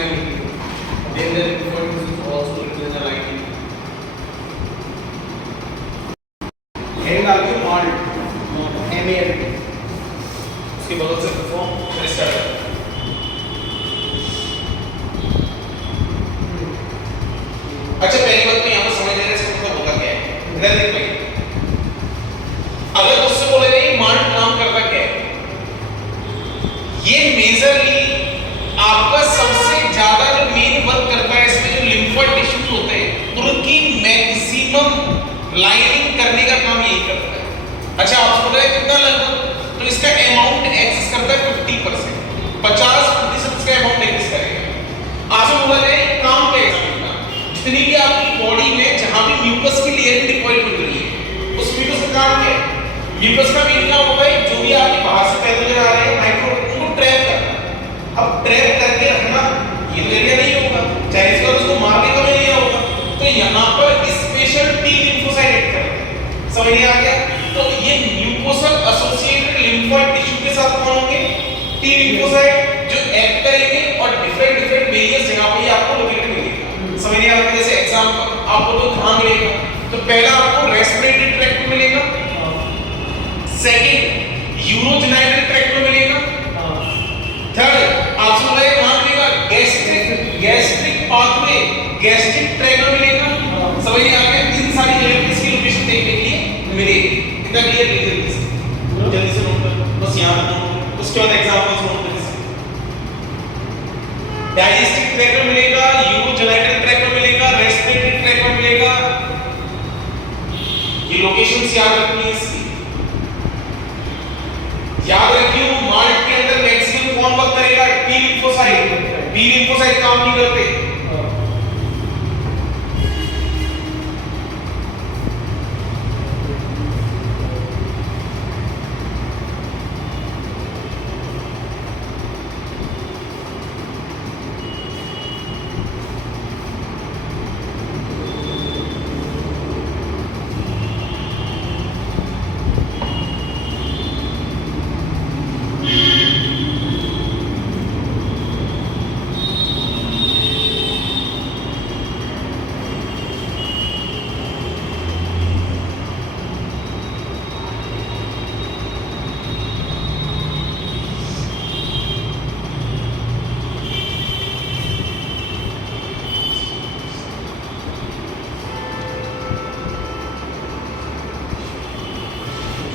line liquid. Then the lymphoid tissue is also written in the line liquid. Head डाल के malt MALT उसके बगल से perform start करते हैं। अच्छा पहली बात तो यहाँ पर समझ लेना इसका मतलब होता क्या है। इधर देख भाई, अगर उससे बोले नहीं माल्ट काम करता क्या है, ये मेजरली आपका सबसे ज्यादा जो मेन वर्क करता है इसमें जो लिम्फोइड टिश्यूज होते हैं उनकी मैक्सिमम लाइनिंग करने का काम यही करता है। अच्छा आप बोल रहे हैं कितना लगभग, तो इसका अमाउंट एक्सेस करता है 50%, 50% इसका अमाउंट एक्सेस करेगा। आपसे बोला जाए काम क्या है, जितनी भी आपकी बॉडी में जहां भी म्यूकस की लेयर डिपॉजिट हो रही है उस म्यूकस का काम क्या है। म्यूकस का मीनिंग क्या होगा, जो भी आपके बाहर से पैथोजन आ रहे हैं माइक्रो उनको ट्रैप करना। अब ट्रैप करके रखना ये तो एरिया नहीं होगा, चाहे इसका उसको मारने का भी नहीं होगा, तो यहाँ पर स्पेशल टी लिम्फोसाइट एक्ट करते हैं। समझ में आ गया। तो ये म्यूकोसल एसोसिएटेड लिम्फोइड टिश्यू के साथ कौन होंगे, टी लिम्फोसाइट जो एक्ट करेंगे और डिफरेंट वेरियस जगह पे आपको लोकेटेड मिलेगा। समझ में आ गया। जैसे एग्जांपल आपको तो ध्यान मिलेगा, तो पहला आपको रेस्पिरेटरी ट्रैक्ट में मिलेगा, सेकंड यूरोजेनाइटल ट्रैक्ट में मिलेगा, थर्ड आपसे बोला है कहां मिलेगा, गैस्ट्रिक पाथवे गैस्ट्रिक ट्रैक्ट में मिलेगा। समझ में आ गया। इन सारी जगह इसकी लोकेशन देखने के लिए मिलेगी। इतना क्लियर लीजिए, जल्दी से नोट कर बस यहां पर नोट, उसके बाद एग्जांपल्स नोट कर। डाइजेस्टिव ट्रैक्ट में मिलेगा, यूरोजेनाइटल ट्रैक्ट में मिलेगा, रेस्पिरेटरी ट्रैक्ट में मिलेगा। ये लोकेशंस याद रखनी है इसकी। याद रखियो माल्ट के अंदर मैक्सिमम कौन वर्क करेगा, टी लिम्फोसाइट। बी लिम्फोसाइट काम नहीं करते।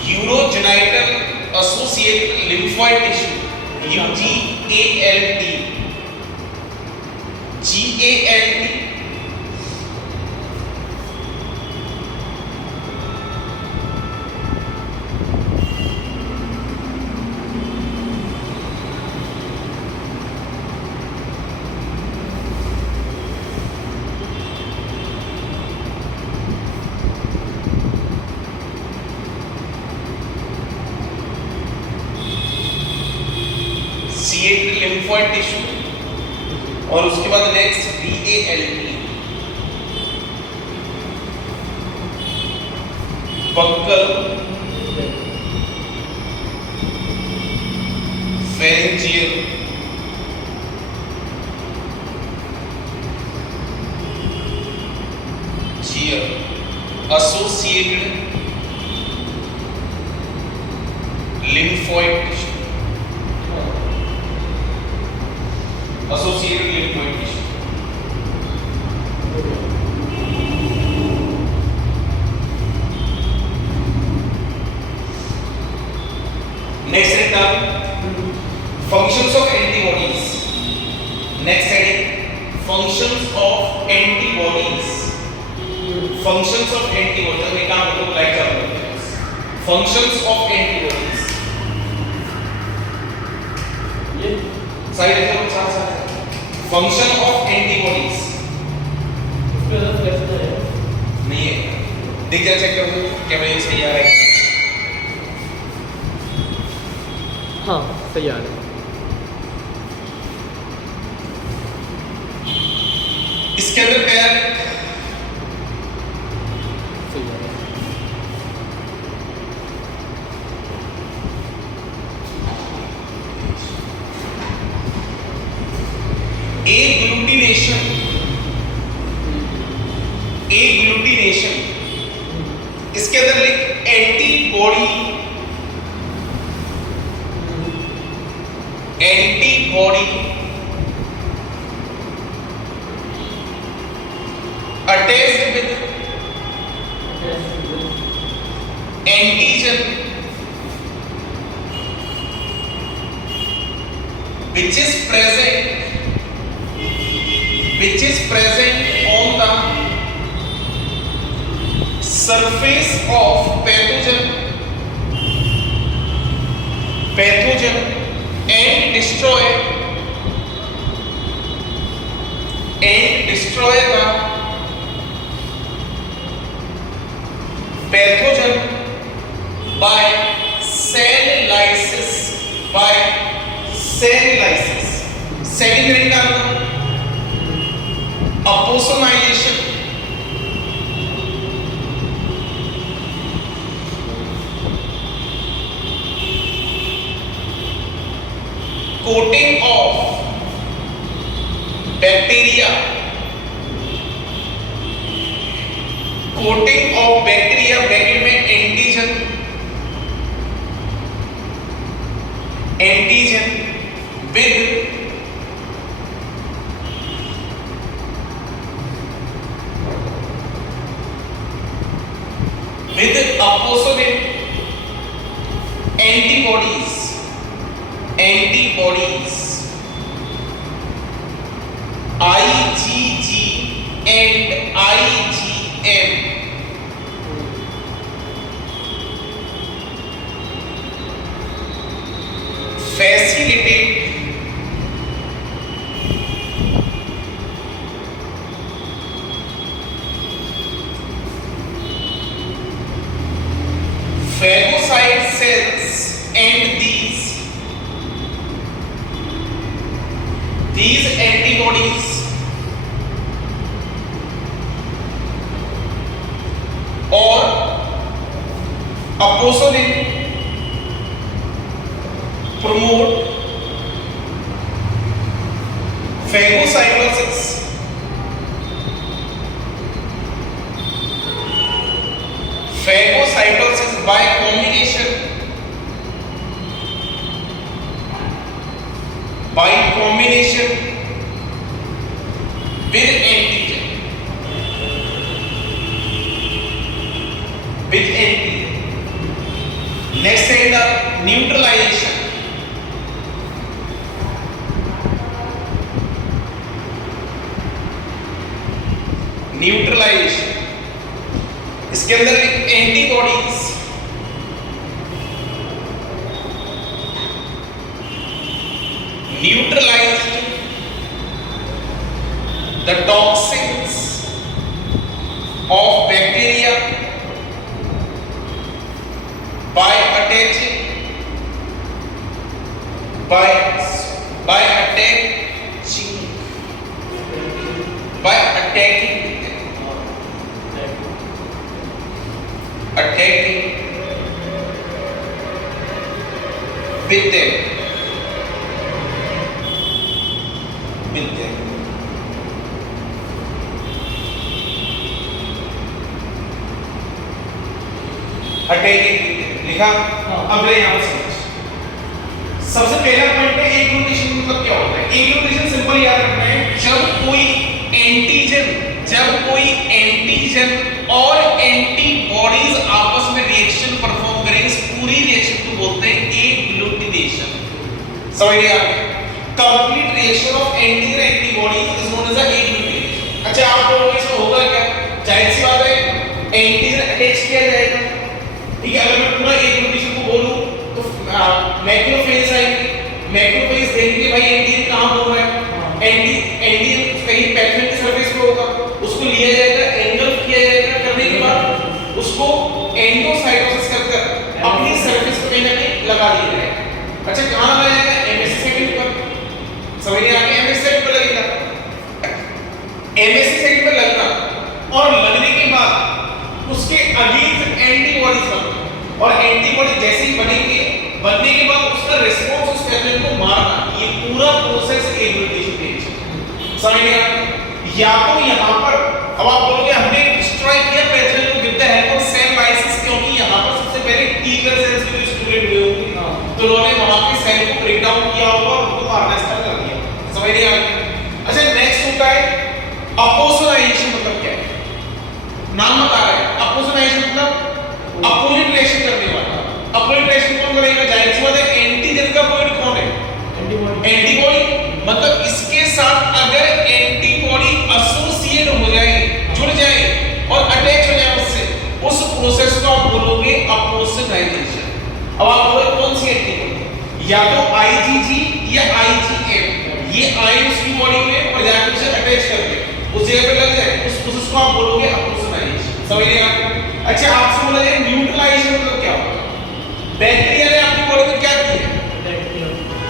Urogenital associated lymphoid tissue UGALT, GALT lymphoid tissue, और उसके बाद नेक्स्ट BALT बक्कल फेरेंजियल जियर associated lymphoid tissue, associated lymphoid tissue. Next heading, functions of antibodies. Next heading, functions of antibodies. Functions of antibodies. मैं काम करता हूँ like चालू करते हैं। Functions of antibodies. ये साइड में साथ साथ फंक्शन ऑफ एंटीबॉडीज नहीं है। देख जा चेक कर दो क्या भाई सही आ रहा है। हाँ सही आ रहा है। इसके अंदर क्या है, सही आ रहा है। एग्लूटिनेशन, इसके अंदर लिख antibody, attached with antigen which is present on the surface of pathogen and destroy the pathogen by cell lysis. Second ring डालना, aposonization, coating of bacteria bracket में antigen with opposite antibodies IgG and IgM facilitate phagocyte cells and these antibodies or opposite promote phagocytosis by combination with antigen. Next is the neutralization. इसके अंदर antibodies neutralized the toxins of bacteria by attaching attacking with them. Attacking लिखा। अब ले यहां पर समझ। सबसे पहला पॉइंट है एग्लूटिनेशन मतलब क्या होता है। एग्लूटिनेशन सिंपल याद रखना है, जब कोई एंटीजन और एंटीबॉडीज आपस में रिएक्शन परफॉर्म करें, इस पूरी रिएक्शन को बोलते हैं एग्लूटिनेशन। समझ गए आप? Complete reaction of antigen antibodies is known as agglutination. अच्छा आप लोगों को इसमें होगा क्या? जाहिर सी बात है एंटीजन अटैच किया जाएगा, ठीक है। अगर मैं पूरा एग्लूटिनेशन को बोलूं तो मैक्रोफेज आएंगे, मैक्रोफेज देखेंगे भाई एंटीजन कहां हो रहा है, एंटीजन कहीं पैथोजन की सरफेस पे होगा, उसको लिया जाएगा, एंगल्फ किया जाएगा, करने के बाद उसको एंडोसाइटोसिस कर अपनी सरफेस पे कहीं ना कहीं लगा दिया जाएगा। अच्छा कहां लगाया जाएगा? एमएससी साइट पर। समझ में आ गया? एमएससी साइट पर लगेगा। एमएससी साइट पर लगना और लगने के बाद उसके अगेंस्ट एंटीबॉडीज बनना, और एंटीबॉडी जैसे ही बनेंगे, बनने के बाद उसका रिस्पांस उस पैथोजन को मारना, ये पूरा प्रोसेस एग्लूटिनेशन रिएक्शन। समझ गया? या तो यहाँ पर अब आप बोलोगे हमने डिस्ट्रॉय किया pathogen with the help of cell lysis, क्योंकि यहाँ पर सबसे पहले टी सेल्स के जो स्टूडेंट हुए होंगे तो उन्होंने वहां के सेल को ब्रेक डाउन किया होगा और उनको मारना स्टार्ट कर दिया। समझ रहे हैं? अच्छा नेक्स्ट होता है अपोसोनाइजेशन। मतलब क्या है? नाम बता रहा है अपोसोनाइजेशन मतलब अपोजिट रिएक्शन करने वाला। अपोजिट रिएक्शन कौन करेगा? जाहिर सी बात है एंटीजन का पॉइंट कौन है? एंटीबॉडी। मतलब इसके साथ अगर एंटीबॉडी एसोसिएट हो जाए, जुड़ जाए और अटैच हो जाए उससे, उस प्रोसेस को आप बोलोगे अपोसोनाइजेशन। अब आप बोलोगे कौन सी एंटीबॉडी? या तो आईजीजी या आईजीएम, ये आए उसकी बॉडी में और जाकर उसे अटैच कर दे, उस जगह पे लग जाए, उस प्रोसेस को आप बोलोगे अपोसोनाइजेशन। समझ रहे हैं? अच्छा आपसे बोला जाए न्यूट्रलाइजेशन मतलब क्या होता है? बैक्टीरिया ने आपकी बॉडी में क्या किया?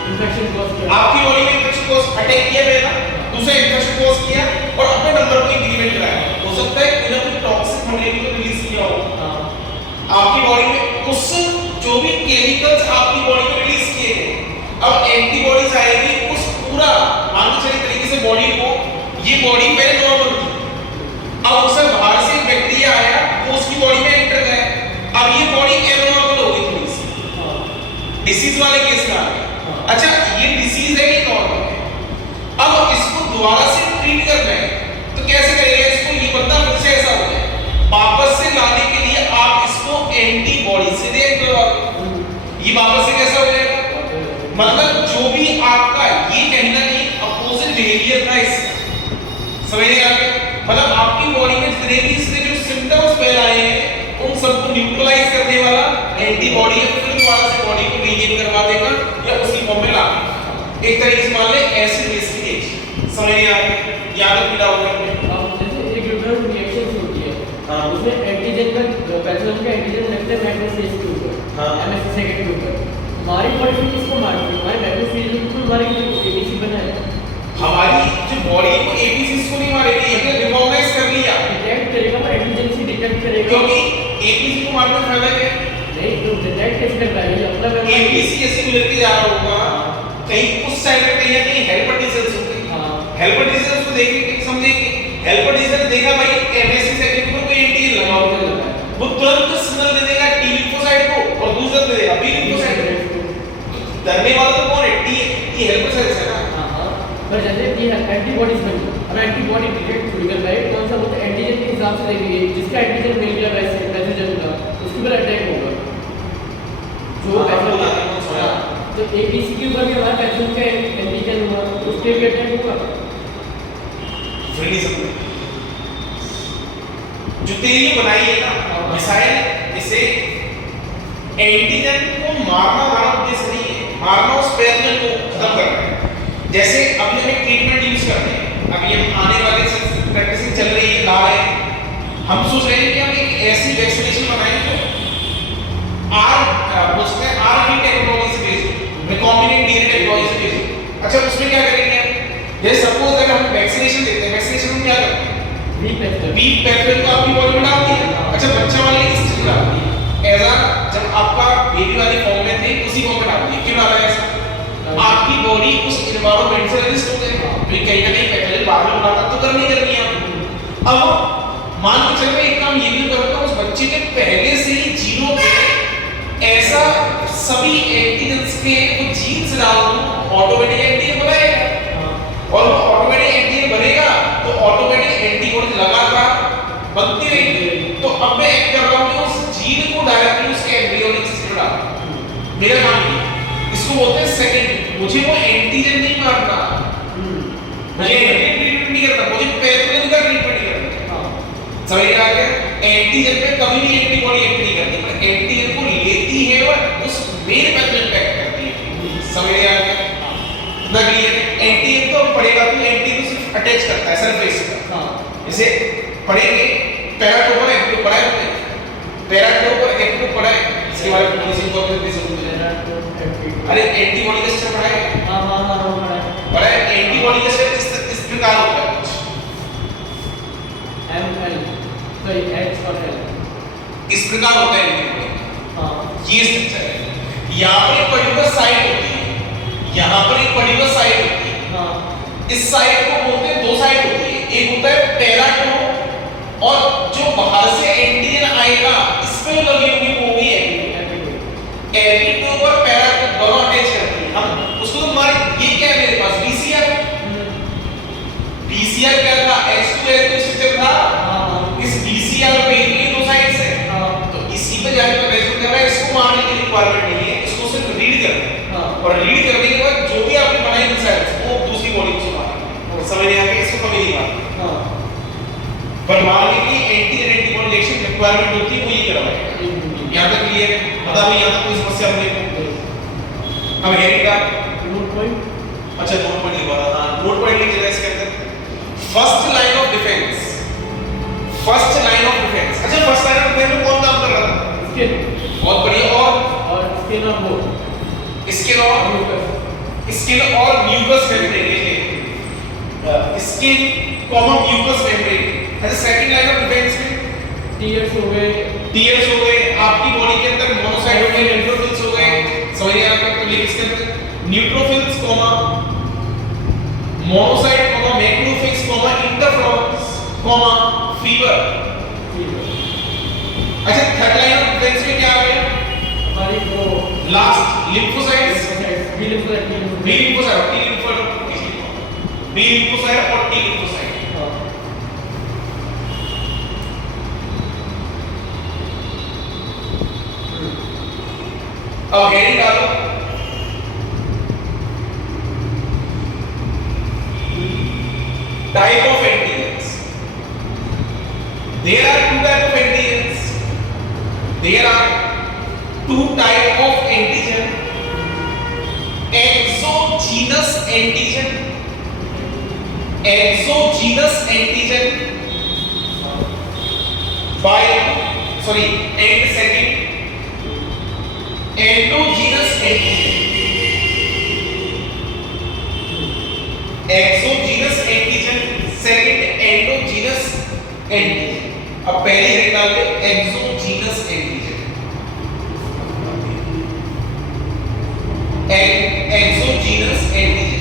इन्फेक्शन कॉज किया, आपकी बॉडी में इन्फेक्शन कॉज अटैक किया पहला, दूसरा इन्फेक्शन कॉज किया और अपने नंबर को इंक्रीमेंट कराया। हो सकता है कोई ना कोई टॉक्सिक मटेरियल को रिलीज किया हो आपकी बॉडी में, उस जो भी केमिकल्स आपकी बॉडी में रिलीज किए गए, अब एंटीबॉडीज आएगी उस पूरा मान लो चलिए तरीके से बॉडी को, ये बॉडी पहले नॉर्मल थी, अब उसे बाहर से बैक्टीरिया आया वो उसकी बॉडी में एंटर गया, अब ये बॉडी एब्नॉर्मल हो गई थोड़ी सी, डिसीज वाले केस में आ गया। अच्छा ये डिसीज है कि नॉर्मल है? अब इसको दोबारा से ट्रीट करना है तो कैसे करेगा इसको? ये बंदा फिर से ऐसा हो जाए, वापस से लाने के लिए आप इसको एंटीबॉडी से देख लो, ये वापस से कैसा हो जाएगा? मतलब जो भी आपका ये कहीं ना कहीं अपोजिट बिहेवियर था इसका। समझ रहे हैं? मतलब आपकी बॉडी में जितने भी इससे जो सिम्टम्स फैलाए हैं उन सबको न्यूट्रलाइज करने वाला एंटीबॉडी है, फिर दोबारा से बॉडी को रीगेन करवा देगा या उसी फॉर्म में ला देगा। एक तरीके से मान ले एसिड बेस की रिएक्शन। समझ रहे हैं? याद रखना होगा जैसे एक न्यूट्रल रिएक्शन होती है, हां उसमें एंटीजन का पैथोजन का एंटीजन लगता है मैक्रोफेज के ऊपर, हां एमएससी सेकंड के ऊपर, हमारी बॉडी फिर किसको मारती है? हमारे मैक्रोफेज को हमारी एबीसी बनाए, हमारी जो बॉडी को एबीसी को नहीं मारेगी, ये रिकॉग्नाइज कर लिया, डिटेक्ट करेगा और एंटीजन से डिटेक्ट करेगा, क्योंकि एबीसी को मारने का फायदा क्या है? नहीं तो डिटेक्ट कैसे कर पाएगा? अपना एबीसी ऐसे मिलकर के जा रहा होगा कहीं उस साइड पे कहीं ना कहीं हेल्पर टी सेल्स होंगे, हेल्पर टी सेल्स को देखेंगे समझेंगे, हेल्पर टी सेल देखा भाई एमएससी सेकंड पर कोई एंटीजन लगा हुआ है, वो तुरंत सिग्नल दे देगा टी लिम्फोसाइट को और दूसरा दे देगा बी लिम्फोसाइट को। डरने वाला तो कौन है? टी, ये हेल्पर सेल्स है ना। हां पर जैसे ये एंटीबॉडीज बन गई, अब एंटीबॉडी डिटेक्ट थोड़ी कर पाए, कौन सा वो तो एंटीजन के हिसाब से देखेंगे, जिसका एंटीजन मिल गया वैसे पैथोजन का उसके ऊपर अटैक होगा जो पैथोजन तो एबीसी के ऊपर भी हमारा पैथोजन का एंटीजन हुआ उस पे भी अटैक होगा। फिर नहीं सकते जो तेरी बनाई है ना मिसाइल, इसे एंटीजन को मारना हमारा उद्देश्य नहीं है, मारना उस पैथोजन को खत्म करना है। जैसे अभी हम एक ट्रीटमेंट यूज करते हैं, अभी हम आने वाले से प्रैक्टिसिंग चल रही है, ला रहे हैं, हम सोच रहे हैं कि हम एक ऐसी वैक्सीनेशन बनाएं जो उसमें आरबी टेक्नोलॉजी से बेस्ड, रिकॉम्बिनेंट डीएनए टेक्नोलॉजी से बेस्ड। अच्छा उसमें क्या करेंगे हम? जैसे सपोज अगर हम वैक्सीनेशन देते हैं, वैक्सीनेशन में क्या करते हैं? वीक पैथोजन को आपकी बॉडी में डाल दिया। अच्छा बच्चा वाले इस चीज में डाल दिया, ऐसा जब आपका बेबी वाली फॉर्म में थे उसी फॉर्म में डाल दिया। क्यों डाला ऐसा? आपकी बॉडी उस एनवायरनमेंट से रजिस्ट हो गई, तो कहीं ना कहीं पैथोजन बाहर में उठाता तो करनी है आपको। अब मान के चलो एक काम ये भी करता हूं, उस बच्चे के पहले से ही जीनों पे ऐसा सभी एंटीजन्स के वो जीन्स डाल दूं, ऑटोमेटिक एंटीजन बनेगा और वो ऑटोमेटिक एंटीजन बनेगा तो ऑटोमेटिक एंटीबॉडी लगातार बनती रहेगी। तो अब मैं एक कर रहा हूं कि उस जीन को डायरेक्टली उसके एम्ब्रियोनिक सिस्टम में डाल, मेरा काम ये इसको बोलते हैं सेकंड। मुझे वो एंटीजन नहीं मारना, मुझे एंटीजन ट्रीटमेंट नहीं करना, मुझे पैथोजन का ट्रीटमेंट करना है। समझ आ गया? एंटीजन पे कभी भी एंटीबॉडी एक्ट नहीं करती, पर एंटीजन को लेती है और उस मेन पैथोजन पे एक्ट करती है। समझ आ गया? इतना क्लियर है? एंटीजन तो पड़ेगा तो एंटीजन सिर्फ अटैच करता है सरफेस पर। जैसे पढ़ेंगे पैराटोपर एक्ट तो पढ़ा है, पैराटोपर एक्ट तो पढ़ा है, इसके बारे में किसी को भी जरूरत है। अरे एंटीबॉडी का स्ट्रक्चर पढ़ा है? हां पढ़ा है। एंटीबॉडी का स्ट्रक्चर इस प्रकार होता है, एमएल तो एच और एल इस प्रकार होता है एंटीबॉडी। हां ये स्ट्रक्चर है। यहां पर एक पर्टिकुलर साइट होती है, यहां पर एक पर्टिकुलर साइट होती है। हां इस साइट को बोलते हैं मोनोसाइट होती है, एक होता है पैरा 2 और जो बाहर से एंटीजन आएगा इस पे लगी होगी वो भी एंटीजन। एंटीजन और पैरा दोनों अटैच करती है। हम उसको तो हमारे ये क्या है मेरे पास बीसीआर। बीसीआर क्या था? H2L2 स्ट्रक्चर था। इस बीसीआर पे ये दो साइड से तो इसी पे जाके कंपैरिजन कर रहा है। इसको मारने की रिक्वायरमेंट नहीं है, इसको सिर्फ रीड करना है और रीड करने के बाद जो भी आपने बनाए मिसाइल्स वो दूसरी बॉडी को मारना। समझ नहीं आ गया? इसको कभी नहीं मारना। बनवाने के लिए एंटीबॉडी रिएक्शन रिक्वायरमेंट होती है, वो ये करवाएगा। यहां तक क्लियर है? बता भाई यहां तक कोई समस्या अपने को? अब हेडिंग का नोट पॉइंट। अच्छा नोट पॉइंट लिखवा रहा था। नोट पॉइंट लिख देना इसके अंदर। First line of defence. First line of defence. अच्छा फर्स्ट लाइन ऑफ डिफेंस में कौन काम कर रहा था? स्किन। बहुत बढ़िया। और स्किन और वो स्किन और म्यूकस। स्किन और mucus membrane. Skin common mucus membrane. अच्छा सेकंड लाइन ऑफ डिफेंस में टीयर्स हो गए। टीयर्स हो गए। आपकी बॉडी के अंदर मोनोसाइट हो गए, न्यूट्रोफिल्स हो गए। समझ नहीं आ रहा? तो लिख इसके अंदर neutrophils comma monocyte comma macrophage comma interferons comma fever. अच्छा थर्ड लाइन ऑफ डिफेंस में क्या आ गया? हमारी वो last lymphocytes. B lymphocyte B lymphocyte T lymphocyte B lymphocyte और टी लिम्फोसाइट। अब हेडिंग डालो। Type of antigens. There are two type of antigens. There are two type of antigen. Exogenous antigen. Exogenous antigen. And second, endogenous antigen. Exogenous antigen, second endogenous antigen. अब पहले heading डाल दे exogenous antigen. Exogenous antigen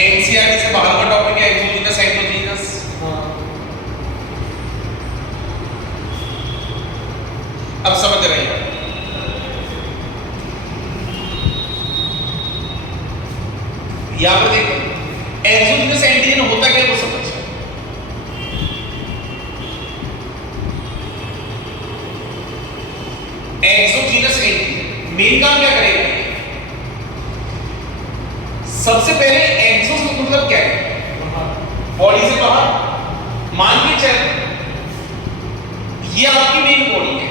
NCERT से बाहर का topic है exogenous endogenous. अब समझ रहे हैं? यहां पर देखो एक्सोजीनस एंटीजन होता क्या वो समझ। एक्सोजीनस एंटीजन मेन काम क्या करेगा? सबसे पहले एक्सोस का मतलब क्या है? बॉडी से बाहर। मान के चल ये आपकी मेन बॉडी है,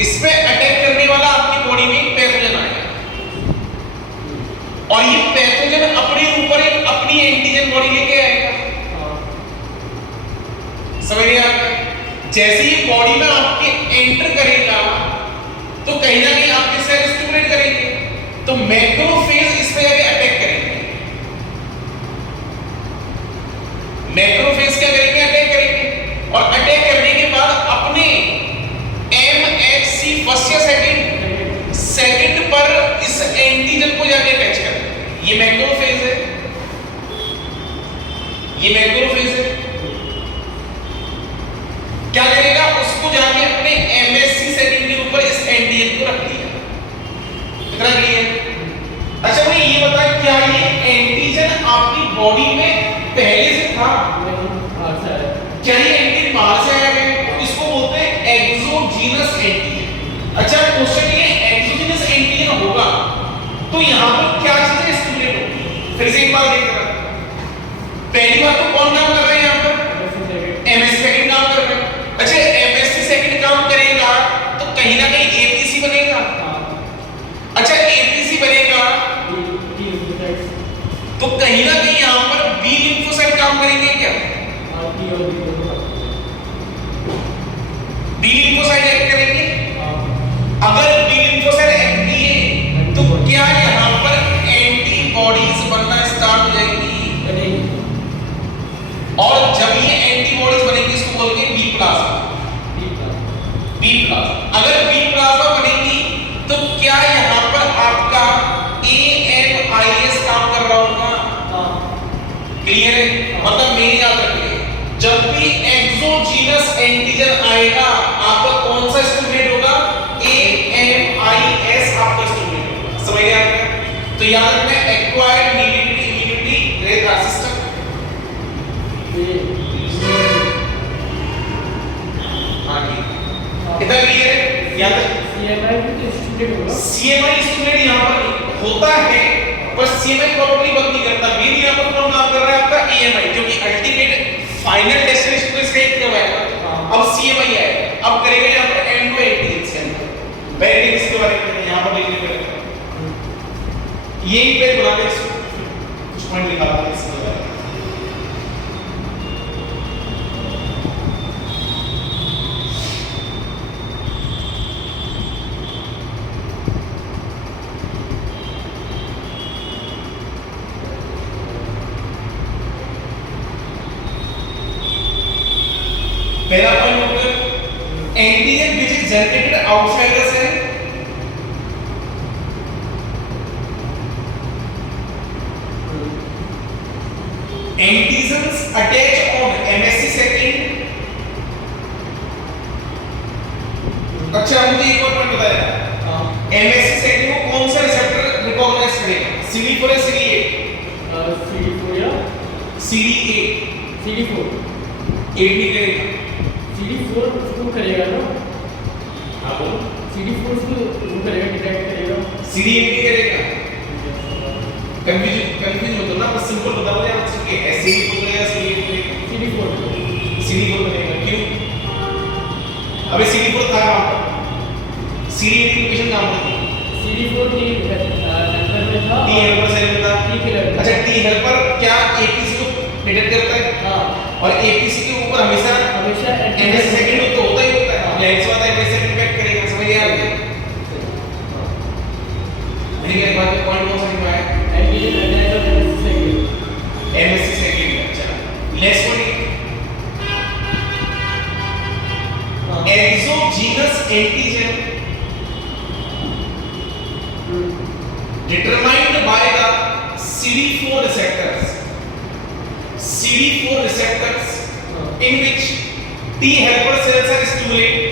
इस पे अटैक करने वाला आपकी बॉडी में एक पैथोजन आएगा और ये पैथोजन अपने ऊपर एक अपनी एंटीजन बॉडी लेके आएगा। समझ रहे हैं? जैसे ही बॉडी में आपके एंटर करेगा तो कहीं ना कहीं आपके सेल स्टिमुलेट करेंगे, तो मैक्रोफेज इस पे आके अटैक करेंगे। मैक्रोफेज क्या करेंगे? अटैक करेंगे और अटैक करने के बाद अपने MHC फर्स्ट या सेकंड पर इस एंटीजन को जाके अटैच करेंगे। ये मैक्रोफेज है, ये मैक्रोफेज है। क्या करेगा? उसको जाके अपने MHC सेकंड के ऊपर इस एंटीजन को रख दिया। इतना क्लियर? अच्छा मुझे ये बता क्या ये एंटीजन आपकी बॉडी में पहले से था? क्या ये एंटीजन बाहर से आया है? तो इसको बोलते हैं एक्सोजीनस एंटीजन। अच्छा क्वेश्चन ये एक्सोजीनस एंटीजन होगा तो यहां पर क्या चीजें स्टिमुलेट होगी? फिर से एक बार देख रहा। पहली बात तो कौन काम कर रहे हैं यहां पर? MSC सेकंड काम कर रहे हैं। अच्छा MSC सेकंड काम करेगा तो कहीं ना कहीं APC बनेगा। अच्छा APC बनेगा तो कहीं ना कहीं यहां पर बी लिम्फोसाइट काम करेंगे क्या? बी लिम्फोसाइट एक्ट करेंगे। अगर बी लिम्फोसाइट एक्ट किए तो क्या यहां पर एंटीबॉडीज बनना स्टार्ट हो जाएंगी? तो याद रखना एक्वायर्ड इम्यूनिटी ग्रेड सिस्टम कितना क्लियर है? याद CMI भी तो स्टूडेंट होगा। CMI स्टूडेंट यहाँ पर होता है, पर CMI प्रॉपर्ली वर्क नहीं करता। मेन यहाँ पर कौन काम कर रहा है? आपका EMI, जो कि अल्टीमेट फाइनल डेस्टिनेशन तो इसका एक करवाएगा। अब CMI आएगा, अब करेगा यहाँ पर एंड टू एंड के अंदर वेरिएंट्स के बारे में यहाँ पर लिखने पड़ेगा। यही पे बनाते हैं, कुछ पॉइंट लिखा हुआ है इसके बारे में। पहला पॉइंट होगा antigen which is generated outside the cell, antigens attach on MSC second. अच्छा मुझे एक और पॉइंट बताया, MSC सेकेंड को कौन सा रिसेप्टर रिकॉग्नाइज करेगा? CD4 या CD8? CD4 या CD8 CD4 8 नहीं करेगा। CD4 उसको करेगा ना? हाँ बोलो। CD4 उसको वो करेगा, डिटेक्ट करेगा। CD8 नहीं करेगा। कंफ्यूज मत होना, बस सिंपल बता दो यार, ठीक है? CD4 करेगा, CD8 करेगा। CD4 करेगा। क्यों? अबे CD4 था कहाँ पर? CD8 की लोकेशन कहाँ पर थी? CD4 T हेल्पर में था। T हेल्पर सेल में था। T helper. अच्छा T हेल्पर क्या APC को डिटेक्ट करता है? हाँ। और APC के ऊपर हमेशा MSC सेकेंड तो होता ही होता है। लेंस वाला MSC सेकेंड डिटेक्ट करेगा, समझ गए आप? ठीक है, बात में पॉइंट कौन सा लिखा है? Antigen attach on MSC second. MSC second. अच्छा next point exogenous antigen determined by the CD4 receptors in which T helper cells are stimulated,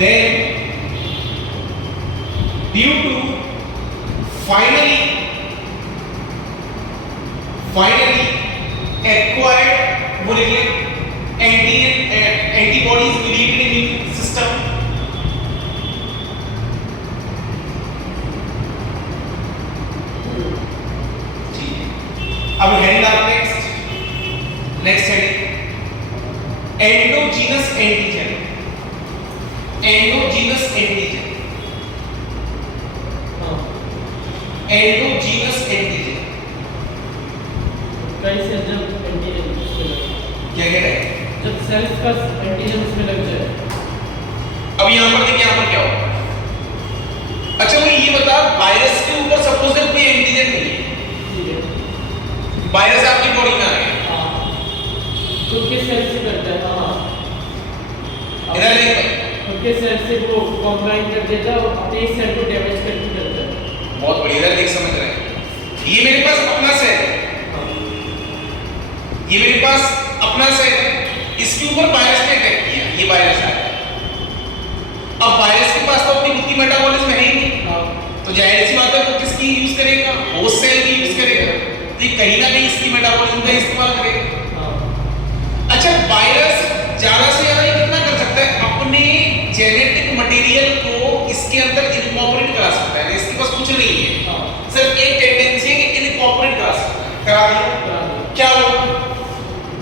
then due to finally acquired molecular antibodies created in immune system, ठीक है। अब head आप next head endogenous antigen. Endogenous antigen कई से जब antigen उसमें लगे, क्या कह रहे हैं? जब सेल्स का एंटीजन उसमें लग जाए। अब यहाँ पर देखिए, यहाँ पर क्या होगा? अच्छा मुझे ये बता, वायरस के ऊपर सपोज दैट कोई एंटीजन नहीं है, ठीक है, वायरस आपकी बॉडी में आ गया, खुद के सेल से करता है। हाँ, इधर देखिए, खुद के सेल से वो कॉम्बाइन कर देता है और अपने सेल को डैमेज करके करता है। बहुत बढ़िया, इधर देख समझ रहे हैं। ये मेरे पास अपना सेल है, ये मेरे पास अपना सेल है, इसके ऊपर वायरस ने अटैक किया, ये वायरस आया। अब वायरस के पास तो अपनी खुद की मेटाबॉलिज्म है ही नहीं, तो जाहिर सी बात है वो किसकी यूज करेगा? होस्ट सेल की यूज करेगा, तो ये कहीं ना कहीं इसकी मेटाबॉलिज्म का इस्तेमाल करेगा। अच्छा वायरस ज्यादा से ज्यादा ये कितना कर सकता है? अपने जेनेटिक मटेरियल को इसके अंदर इनकॉर्पोरेट करा सकता है, इसके पास कुछ नहीं है, सिर्फ एक टेंडेंसी है कि इनकॉर्पोरेट करा सकता है। करा दिया, क्या होगा?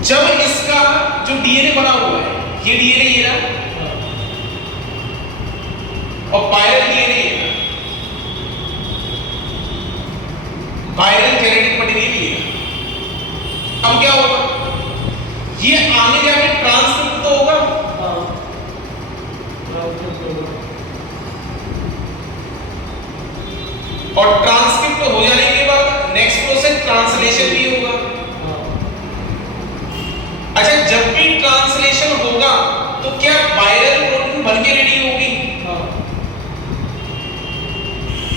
जब इसका जो डीएनए बना हुआ है, ये डीएनए ये ना, और वायरल डीएनए ये ना, वायरल जेनेटिक मटेरियल ये ना, अब क्या होगा? ये आगे जाके ट्रांसक्रिप्ट तो होगा, और ट्रांसक्रिप्ट हो जाने के बाद नेक्स्ट प्रोसेस ट्रांसलेशन भी होगा। अच्छा जब भी ट्रांसलेशन होगा तो क्या वायरल प्रोटीन बन के रेडी होगी?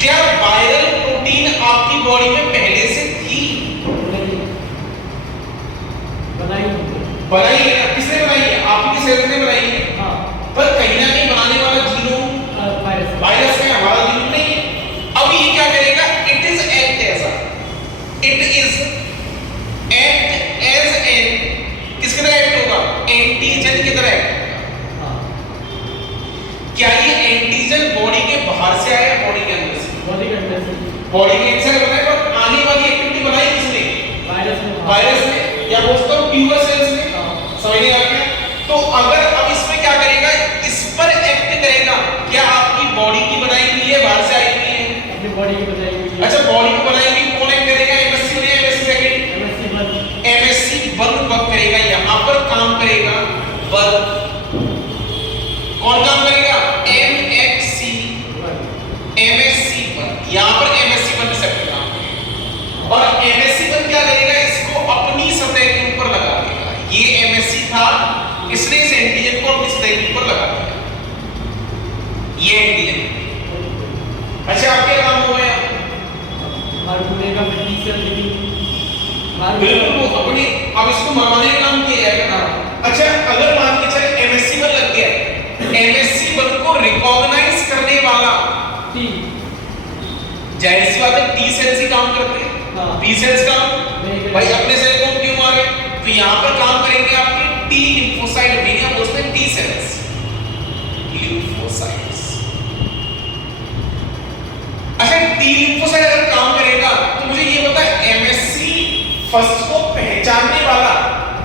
क्या वायरल प्रोटीन आपकी बॉडी में पहले से थी? बनाई है ना? किसने बनाई है? आपकी सेल्स ने बनाई है, हाँ पर कहीं ना कहीं बनाने वाला जीनोम वायरस वायरस है, हमारा जीनोम नहीं है। अब ये क्या करेगा, it is act as an किसकी तरह एक्ट होगा, एंटीजन की तरह एक्ट होगा। हाँ क्या ये एंटीजन बॉडी के बाहर से आया, बॉडी के अंदर से? बॉडी के अंदर से बॉडी के अंदर से बनाया, पर आने वाली एक्टिविटी बनाई किसने? वायरस ने, या बोलता हूं ट्यूबर सेल्स ने। समझ नहीं आ गया? तो अगर अब इसमें क्या करेगा, इस पर एक्ट करेगा, क्या आपकी बॉडी की बनाई हुई है, बाहर से आई हुई है? अपनी बॉडी की बनाई हुई है। अच्छा, बॉडी को बनाई हुई कौन एक्ट करेगा, एमएससी ने, MSc second, MSc bulb work करेगा, यहां पर काम करेगा बल्ब। कौन काम करेगा, एमएक्सी, एमएससी बल्ब, यहां पर एमएससी बल्ब सेक्टर काम करेगा। और एमएससी बल्ब क्या करेगा, इसको अपनी सतह के ऊपर लगा देगा। ये एमएससी था, इसने इस एंटीजन को अपनी सतह के ऊपर लगा दिया, ये एंटीजन। अच्छा, आप क्या काम हुआ है, बिल्कुल वो अपने, अब इसको मरवाने का काम किया जाएगा। अच्छा, अगर मान के चले एमएससी बल लग गया, एमएससी बल को रिकॉग्नाइज करने वाला टी, जाहिर सी बात है टी सेल्स ही काम करते हैं। हाँ। टी सेल्स काम भाई अपने सेल को क्यों मारे, तो यहां पर काम करेंगे आपके टी लिम्फोसाइट, मीडिया बोलते हैं टी सेल्स, लिम्फोसाइट्स। अच्छा, टी लिम्फोसाइट अगर काम करेगा तो मुझे ये बता, एमएससी फर्स्ट को पहचानने वाला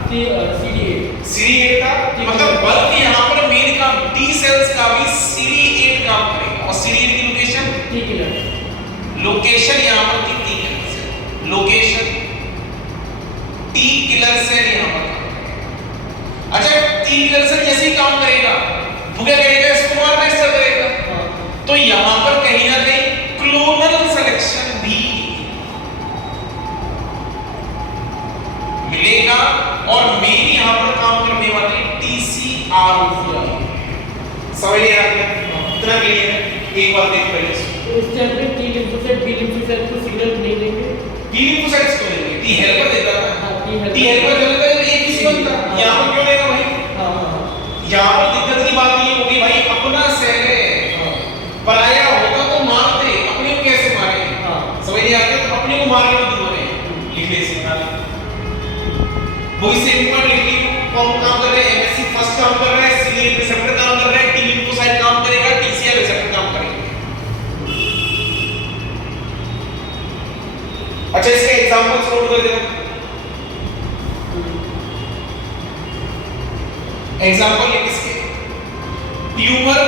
CD8 था, मतलब बल्कि यहां पर मेन काम टी सेल्स का भी CD8 काम करेगा। और CD8 की लोकेशन, टी किलर, लोकेशन यहां पर थी T killer cell, location T killer cell यहां पर काम करेगा। अच्छा, टी किलर सेल जैसे ही काम करेगा, वो क्या करेगा, इसको मारना स्टार्ट करेगा। तो यहां पर कहीं ना कहीं क्लोनल सिलेक्शन भी मिलेगा, और मेन यहां पर काम करने वाले TCR समझ लिया आपने, इतना क्लियर है। एक बार देख पहले इस स्टेप में टी लिम्फोसाइट बी लिम्फोसाइट को सिग्नल नहीं देंगे, टी लिम्फोसाइट्स को देंगे, टी हेल्पर देता था। हाँ, टी हेल्पर देता है, एक किसी बनता, यहां पर क्यों लेगा भाई? यहां पर दिक्कत की बात ये होगी भाई, अपना सेल है, पराया होता तो मारते, अपने को कैसे मारे? समझ नहीं आता, तो अपने को मारने को क्यों मारे? लिख ले इसका, वो इसे इंपॉर्टेंट लिख ली। कौन काम कर रहा है, एमएससी फर्स्ट काम कर रहा है, CD8 रिसेप्टर काम कर रहा है, टी लिम्फोसाइट काम करेगा, TCR रिसेप्टर काम करेगा। अच्छा, इसके एग्जांपल्स नोट कर देना। एग्जांपल ये किसके, tumour,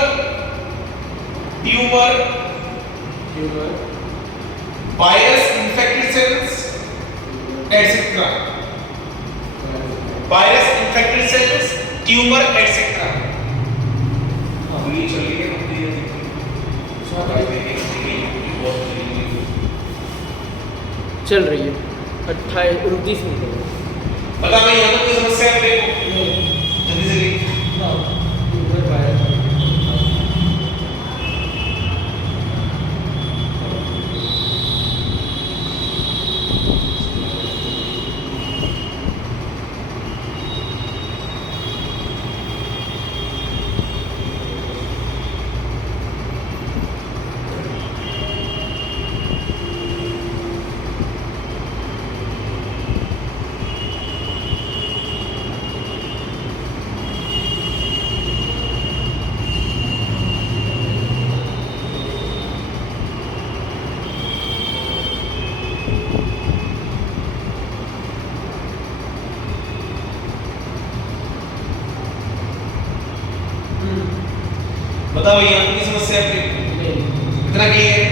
virus infected cells etcetera, virus infected cells, tumour etcetera. ये चलिए चल रही है 28-29 मिनट। बता भाई, यहां तो कोई समस्या है देखो, जल्दी से लिख। बताओ यहाँ की समस्या है, इतना क्लियर है।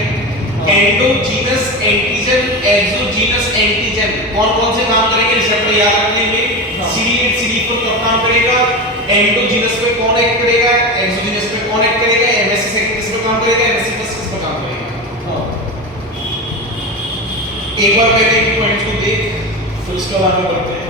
एंडोजीनस एंटीजन, एक्सोजीनस एंटीजन कौन कौन से काम करेंगे, रिसेप्टर याद रखने में। CD8 CD4 कब काम करेगा, एंडोजीनस पे कौन एक्ट करेगा, एक्सोजीनस पे कौन एक्ट करेगा, एमएससी सेकंड किस पे काम करेगा, एमएससी फर्स्ट किस पे काम करेगा। एक बार पहले एक पॉइंट को देख, फिर उसका बाद में बढ़ते हैं।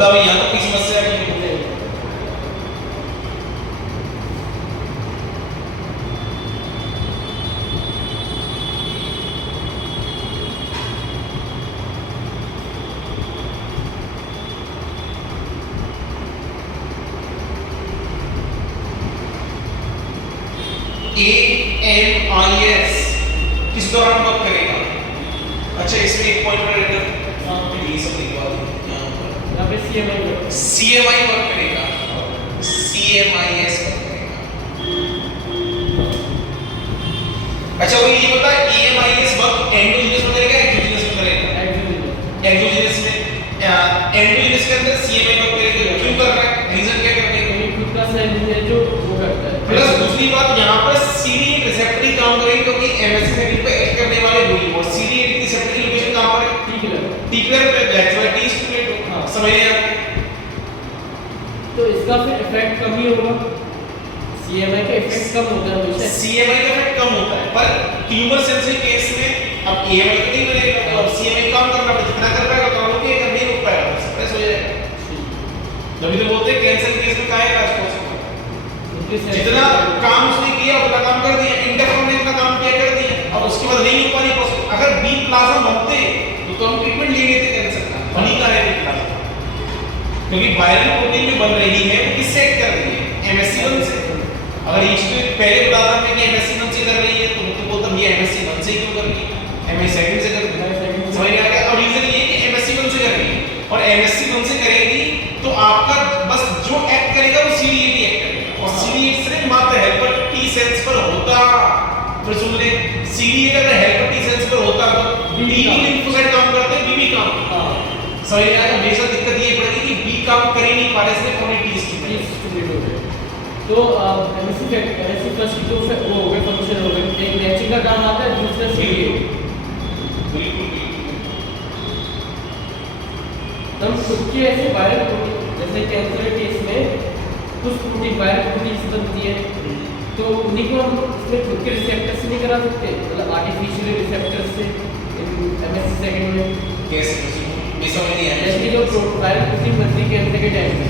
बताओ यहाँ तो कोई समस्या नहीं है। AMIS किस दौरान वर्क करेगा? अच्छा इसमें एक पॉइंट पर ये सब लिखवा दो यहाँ पे CMI वर्क करेगा, CMIS वर्क करेगा। अच्छा वो ये बता AMIS वर्क एंडोजीनस में करेगा एक्सोजीनस में करेगा? एक्सोजीनस में एंडोजीनस के अंदर CMI वर्क करेगा। क्यों कर रहा है? रीजन क्या करने का? खुद का सेल है जो वो करता है। प्लस दूसरी बात यहाँ पर CD8 रिसेप्टर ही काम करेगी क्योंकि MSC सेगमेंट पे एक्ट करने वाले वही और CD8 की रिसेप्टर की लोकेशन कहाँ पर है? टीकलर पे दैट्स T स्टूडेंट। हां समझ रहे हैं? तो इसका फिर इफेक्ट कम ही होगा। CMI का इफेक्ट कम होता है हमेशा। CMI का इफेक्ट कम होता है पर ट्यूमर सेल के केस में अब AMI तो नहीं बनेगा तो अब CMI काम करना पड़ेगा। जितना कर पाएगा उतना लोगे, अगर नहीं रोक पाएगा तो सप्रेस हो जाएगा। जब भी तो बोलते हैं कैंसर के केस में काहे इलाज पॉसिबल है? जितना काम उसने किया उतना काम कर दिया, इंटरफेरोन ने इतना काम किया कर दिया, अब उसके बाद नहीं हो पानी पॉसिबल। अगर बी प्लाज्मा होते तो हम ट्रीटमेंट ले लेते कैंसर का, बनी का है बी प्लाज्मा क्योंकि वायरल प्रोटीन जो बन रही है वो किससे एक्ट कर रही है? MSC1 से। अगर इसमें पहले बता था मैं कि MSC1 से कर रही है तो बोलता ये MSC1 से क्यों कर रही है? MSC2 से कर रही है। समझ आ गया? अब रीजन ये कि MSC1 से कर रही है और MSC1 से करेगी तो आपका बस जो एक्ट करेगा वो CD8 ही एक्ट करेगा और CD8 सिर्फ मात्र हेल्पर T सेल्स पर होता। फिर सुन ले CD8 अगर हेल्पर T सेल्स पर होता तो B लिम्फोसाइट काम करते हैं, B भी काम। हां समझ में आया? बेशक दिक्कत ये पड़ेगी कि B काम कर ही नहीं पा रहे इसलिए पूरी T स्टूडेंट हो गए। तो MSC फर्स्ट की तो वो हो गए फंक्शन हो गए, एक मैचिंग का काम आता है, दूसरा CD8। बिल्कुल हम खुद के ऐसे वायरल प्रोटीन जैसे कैंसर केस में कुछ प्रोटीन वायरल प्रोटीन बनती है तो उन्हीं को हम इसमें खुद के रिसेप्टर से नहीं करा सकते, मतलब आर्टिफिशियल रिसेप्टर से MSC सेकंड में कैसे ये समझ नहीं आया? जैसे जो वायरल प्रोटीन बनती है कैंसर के टाइम में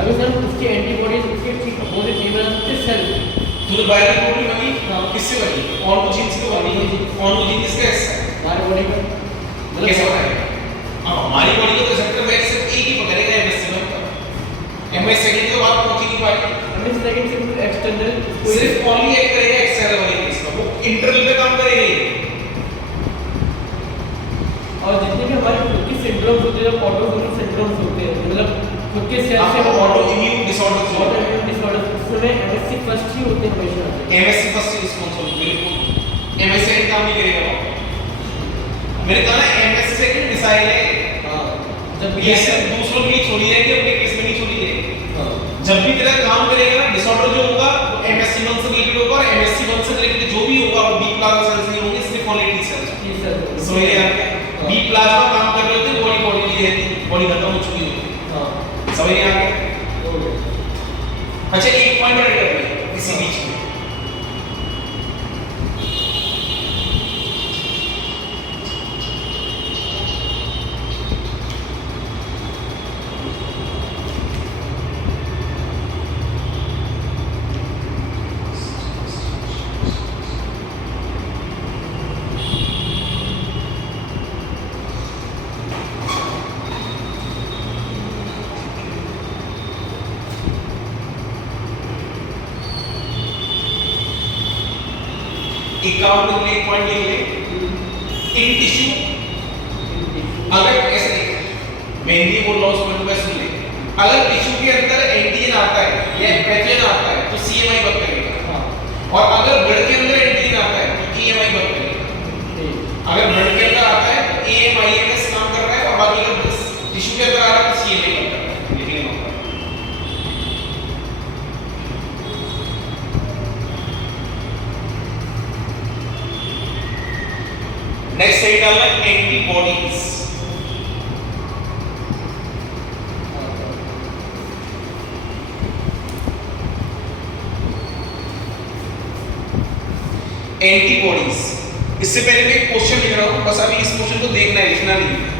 अगर सर उसके एंटीबॉडीज उसके ठीक अपोजिट नहीं बना सकते सेल तो वायरल प्रोटीन बनी किससे बनी? ऑन्कोजीन से बनी। ऑन्कोजीन किसका हिस्सा है? हमारी बॉडी का मतलब कैसे बनाएगा? अब हमारी बॉडी को तो रिसेप्टर में सिर्फ एक ही पकड़ेगा MSC1 का। MS सेकंड की तो बात पहुंच ही नहीं पाएगी। MS सेकंड से कुछ एक्सटर्नल सिर्फ ओनली एक्ट करेगा एक्सटर्नल वाले केस में, वो इंटरनल पे काम करेगा। और जितने भी हमारे खुद की सिंड्रोम्स होते हैं, ऑटोइम्यून सिंड्रोम्स होते हैं, मतलब खुद के सेल से ऑटोइम्यून डिसऑर्डर उसमें MSC फर्स्ट ही होते हैं हमेशा। MSC फर्स्ट रिस्पांसिबल बिल्कुल। MS सेकंड काम नहीं करेगा। मेरे कहा ना MSC सेकंड मिसाइल है। हां जब ये सिर्फ दूसरों के लिए छोड़ी जाएगी, अपने केस में नहीं छोड़ी जाएगी। हां जब भी तेरा काम करेगा ना डिसऑर्डर जो होगा वो MSC1 से रिलेटेड होगा और MSC1 से रिलेटेड जो भी होगा वो B प्लाज्मा सेल्स नहीं होंगे, सिर्फ ओनली T सेल्स। समझ गए आप? B प्लाज्मा काम कर रहे होते हैं, बॉडी नहीं रहती, बॉडी खत्म हो चुकी होती है। हां समझ गए आप? अच्छा एक पॉइंट ऐड कर लें इसी बीच में। एकाउंट में एक पॉइंट लिख ले इन टिश्यू अगर ऐसे मेहंदी बोल रहा हूं उसमें मैं सुन ले अगर टिश्यू के अंदर एंटीजन आता है या पैथोजन आता है तो CMI वर्क करेगा और अगर ब्लड के अंदर एंटीजन आता है तो EMI वर्क करेगा। अगर ब्लड के अंदर आता है तो AMIMS काम कर रहा है और बाकी अगर टिश्यू के अंदर आ रहा है तो CMI वर्क कर रहा है। लिखने का नेक्स्ट सही डालना एंटीबॉडीज। एंटीबॉडीज इससे पहले मैं एक क्वेश्चन लिख रहा हूं, बस अभी इस क्वेश्चन को देखना है, लिखना नहीं है।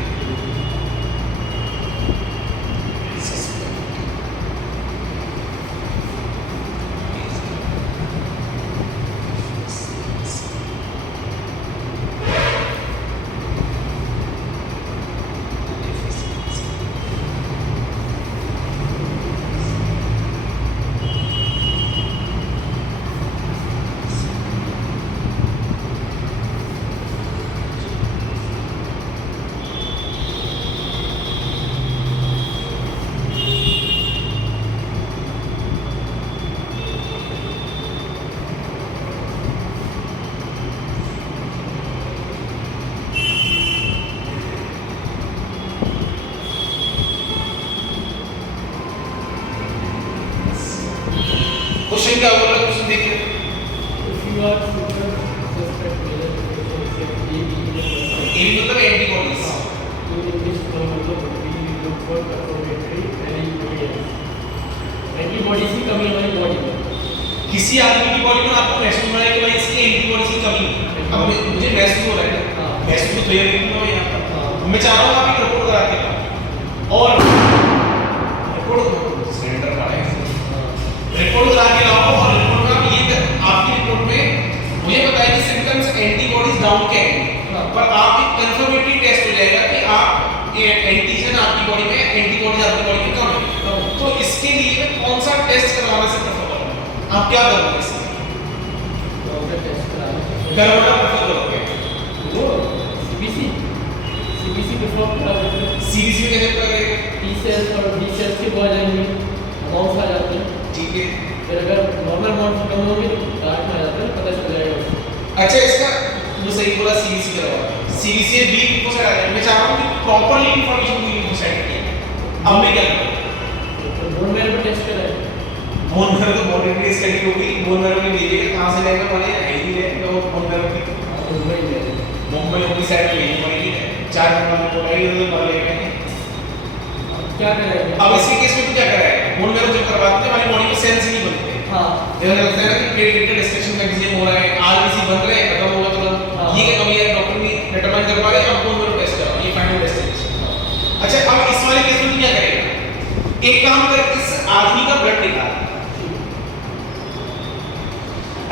क्वेश्चन क्या बोल रहा है, क्वेश्चन देखिए। If you are suspect major deficiency of ए मतलब एंटीबॉडीज, तो इंग्लिश में मतलब we look for confirmatory antibodies. Antibodies की कमी हमारी बॉडी में, किसी आदमी की बॉडी में आपको महसूस हो रहा है कि भाई इसकी एंटीबॉडीज की कमी है, अब मुझे महसूस हो रहा है ना, हाँ। महसूस तो ये नहीं हो यहाँ पर, हाँ। मैं चाह रहा हूँ आप एक रिपोर्ट करा के लाओ, और रिपोर्ट सिलेंडर का है, रिपोर्ट करा के लाओ, और रिपोर्ट में आप ये आपकी रिपोर्ट में मुझे बताइए कि सिम्टम्स एंटीबॉडीज डाउन क्या है, हाँ। पर आप एक कंफर्मेटरी टेस्ट हो जाएगा कि आप एंटीजन आपकी बॉडी में, एंटीबॉडीज आपकी बॉडी में कम है, तो इसके लिए मैं कौन सा टेस्ट करवाना से प्रेफर करूंगा, आप क्या करोगे इसमें, टेस्ट कराना करवाना प्रेफर करोगे, वो सीबीसी परफॉर्म करा देते हैं। सीबीसी में कैसे पता करेंगे, टी सेल्स और डी सेल्स के बहुत जाएंगे, अमाउंट्स आ जाते हैं, ठीक है। फिर अगर नॉर्मल अमाउंट कम होंगे तो डार्ट में आ जाता है, पता चल जाएगा उससे। अच्छा, इसका वो सही बोला, सीबीसी करवा, सीबीसी में बी लिम्फोसाइट आ जाएगा, मैं चाह रहा हूँ कि प्रॉपर्ली इंफॉर्मेशन बी लिम्फोसाइट की, अब मैं क्या करूँ, तो बोन मैरो पे टेस्ट कराएं, बोन मैरो तो बोन मैरो स्टडी होगी, बोन मैरो में देखिए कहाँ से जाएगा, माने आईडी रहेगा, और बोन मैरो की मुंबई होगी साइड में लेनी पड़ेगी, 4 नंबर में पड़ेगी तो कर लेंगे। क्या करेंगे? अब इसके केस में तो क्या कराएगा, बोन मैरो जब करवाते हैं हमारी बॉडी में सेल्स नहीं बनते, हाँ जैसे लगता है ना कि प्लेटलेट डिस्ट्रक्शन मैक्सिमम हो रहा है, आरबीसी बन रहे हैं, खत्म होगा तुरंत, हाँ। ये क्या कमी है, डॉक्टर ने डिटरमाइन कर पाए, अब बोन मैरो टेस्ट कराओ, ये फाइनल टेस्ट है। अच्छा, अब इस वाले केस में क्या करेगा, एक काम कर, इस आदमी का ब्लड निकाल,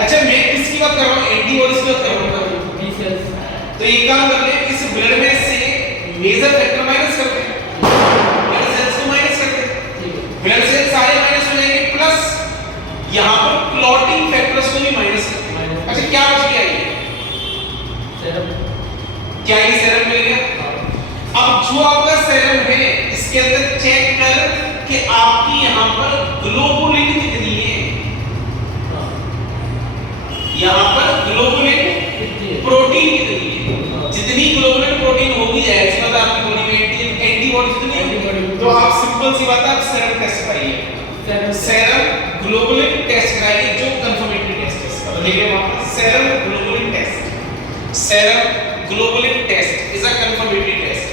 अच्छा मैं किसकी बात कर रहा हूँ, एंटीबॉडीज की बात कर रहा हूँ, डी सेल्स, तो एक काम कर ले, इस ब्लड में से मेजर फैक्टर माइनस कर दे, ब्लड सेल्स को माइनस कर दे, ठीक है, ब्लड सेल्स सारे माइनस हो जाएंगे, प्लस यहाँ पर क्लॉटिंग फैक्टर्स को भी माइनस कर दे। माइनस, अच्छा क्या बच गया, ये सेरम, क्या ये सेरम मिल गया, हाँ अब जो आपका सेरम है इसके अंदर चेक कर कि आपकी यहाँ पर ग्लोबुलिन कितनी है, हाँ यहाँ पर ग्लोबुलिन कितनी है? प्रोटीन कितनी है, जितनी ग्लोबुलिन प्रोटीन होगी जाए इसका मतलब आपकी बॉडी में एंटीबॉडी जितनी होगी, तो आप सिंपल सी बात है, आप सेरम टेस्ट कराइए, सेरम ग्लोबुलिन टेस्ट कराइए, जो कंफर्मेटरी टेस्ट है इसका, देखिए वहां पर serum globulin test, serum globulin test is a confirmatory test.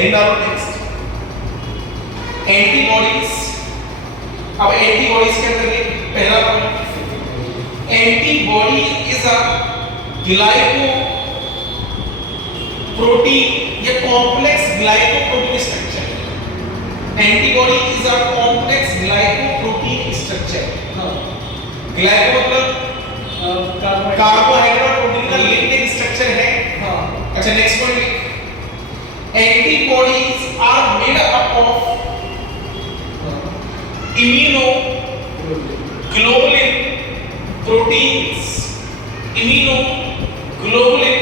Next antibodies, अब एंटीबॉडीज के अंदर एक पहला point, antibody is a glycoprotein या complex glycoprotein structure, antibody is a complex glycoprotein structure, हाँ ग्लाइको मतलब carbohydrate, carbohydrate और protein का लिंक्ड स्ट्रक्चर है। हाँ अच्छा next point, antibodies are made up of immunoglobulin proteins, immunoglobulin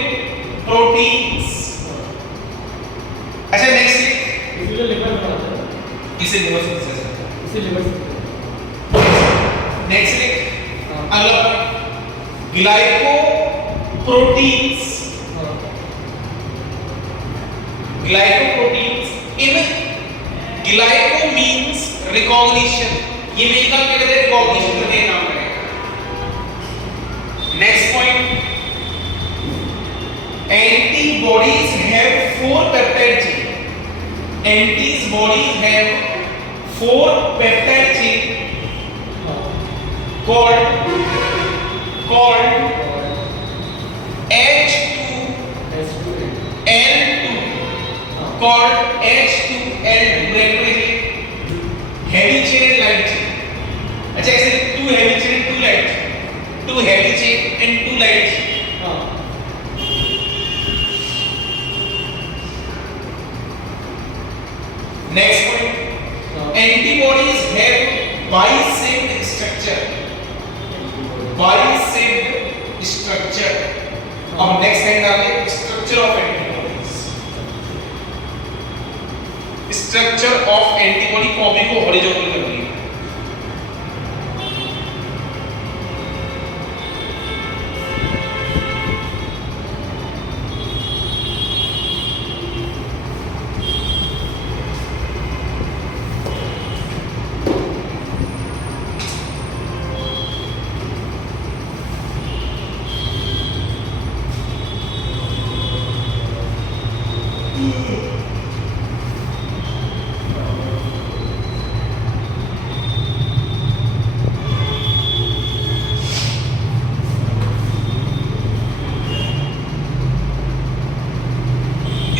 proteins। अच्छा next, इसे लिवर बनाता है, इसे लिवर सिंथेसिस, इसे लिवर सिंथेसिस, नेक्स्ट हाँ अगला ग्लाइको प्रोटीन्स, हाँ glycoproteins in glyco means recognition, ये मेन काम क्या कहते हैं, रिकॉग्निशन करने का काम करेगा। Next point, antibodies have 4 peptide chain, antibodies have 4 peptide chain called H2L2 called H2L2, heavy chain and light chain। अच्छा ऐसे 2 heavy chain and 2 light chain, 2 heavy chain and 2 light chain। हाँ next point, antibodies have bi-shaped structure, bi-shaped structure। अब next head डालें, structure of antibodies.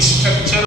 Structure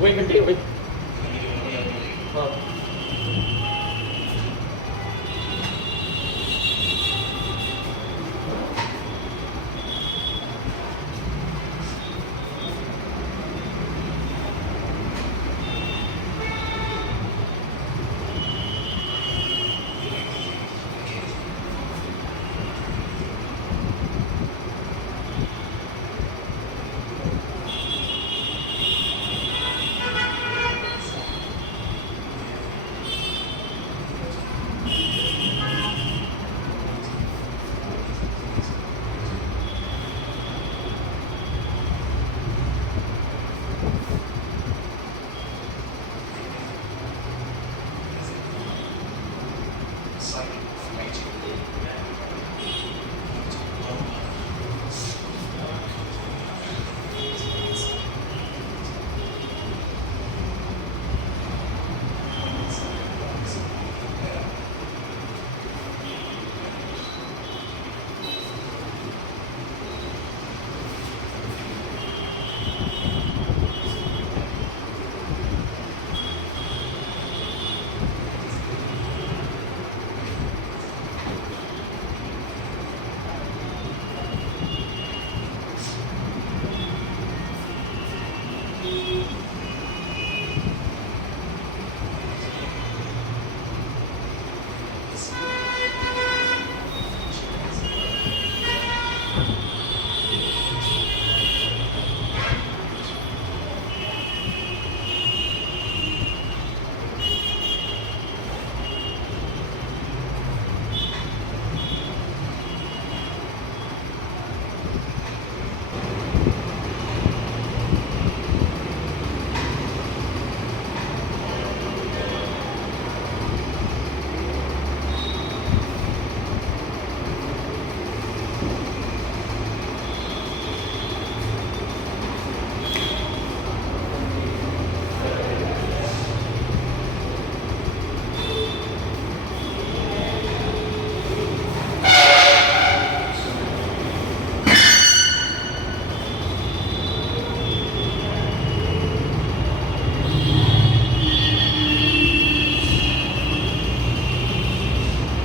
वो इकट्ठे हो गए। हाँ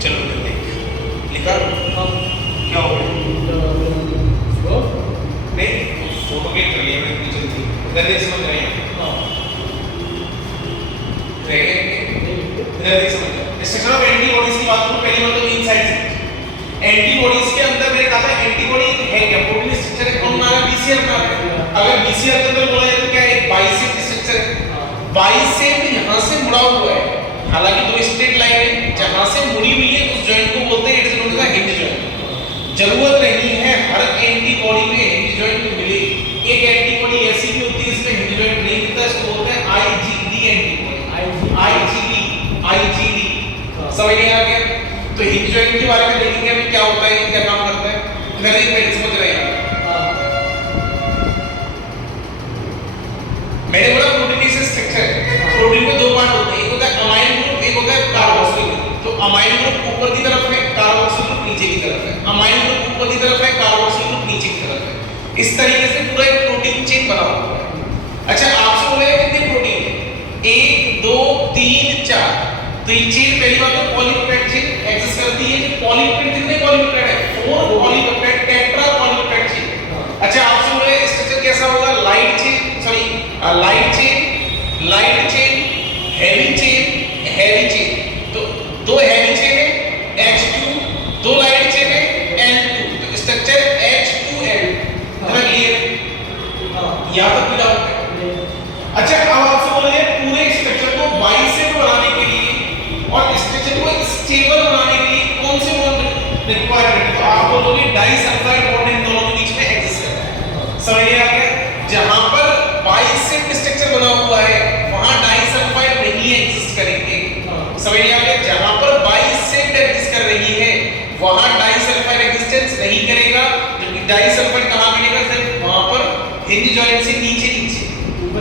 चलो फिर देख लिखा क्या हो गया नहीं फोटो क्लिक कर लिया मैंने पीछे थी इधर देख समझ रहे हैं रह गए इधर देख समझ स्ट्रक्चर ऑफ एंटीबॉडीज की बात करूं पहली बात तो इनसाइड से एंटीबॉडीज के अंदर मैंने कहा था एंटीबॉडी है क्या प्रोटीन स्ट्रक्चर है कौन बना रहा है बीसीआर बना रहा है अगर बीसीआर के अंदर बोला जाए तो क्या एक बाइसेप स्ट्रक्चर है बाइसेप यहां से मुड़ा हुआ है हालांकि दो स्ट्रेट लाइन है जहां से मुड़ी हुई है उस जॉइंट को बोलते हैं it is known as hinge joint जरूरत नहीं है हर एंटीबॉडी में हिंज जॉइंट मिले एक एंटीबॉडी ऐसी भी होती है इसमें हिंज जॉइंट नहीं मिलता इसको बोलते हैं आईजीडी एंटीबॉडी आईजीडी समझ नहीं आ गया तो हिंज जॉइंट के बारे में देखेंगे अभी क्या होता है क्या काम करता है मेरे पहले समझ रहे हैं मैंने बोला प्रोटीन से स्ट्रक्चर प्रोटीन में दो पार्ट होते हैं एक होता है अमाइन ग्रुप एक होता है कार्बोक्सिल ग्रुप तो अमाइन ग्रुप ऊपर की तरफ है कार्बोक्सिल ग्रुप नीचे की तरफ है अमाइन ग्रुप ऊपर की तरफ है कार्बोक्सिल ग्रुप नीचे की तरफ है इस तरीके से पूरा एक प्रोटीन चेन बना हुआ है अच्छा आपसे बोले कितने प्रोटीन है 1 2 3 4 तो ये चेन पहली बात तो पॉलीपेप्टाइड चेन एग्जिस्ट करती है जो पॉलीपेप्टाइड कितने पॉलीपेप्टाइड है 4 पॉलीपेप्टाइड टेट्रा पॉलीपेप्टाइड चेन अच्छा आपसे बोले स्ट्रक्चर कैसा होगा light chain sorry light chain heavy chain तो दो हैवी चेन है H2 दो लाइट चेन है N2 तो स्ट्रक्चर H2L है क्लियर यहां तक मिला होता है अच्छा अब आपसे बोला जाए पूरे स्ट्रक्चर को बाइसेप बनाने के लिए और स्ट्रक्चर को स्टेबल बनाने के लिए कौन से बॉन्ड रिक्वायर्ड है तो आप बोलोगे डाइसल्फाइड बॉन्ड इन दोनों के बीच में एग्जिस्ट करता है समझ में आ गया जहां पर बाइसेप स्ट्रक्चर बना हुआ है वहां डाइसल्फाइड नहीं एग्जिस्ट करेंगे समझ में आ गया जहां पर बाइसेप एग्जिस्ट कर रही है वहां डाइसल्फाइड एग्जिस्टेंस नहीं करेगा जबकि डाइसल्फाइड कहां मिलेगा सिर्फ वहां पर हिंज जॉइंट से नीचे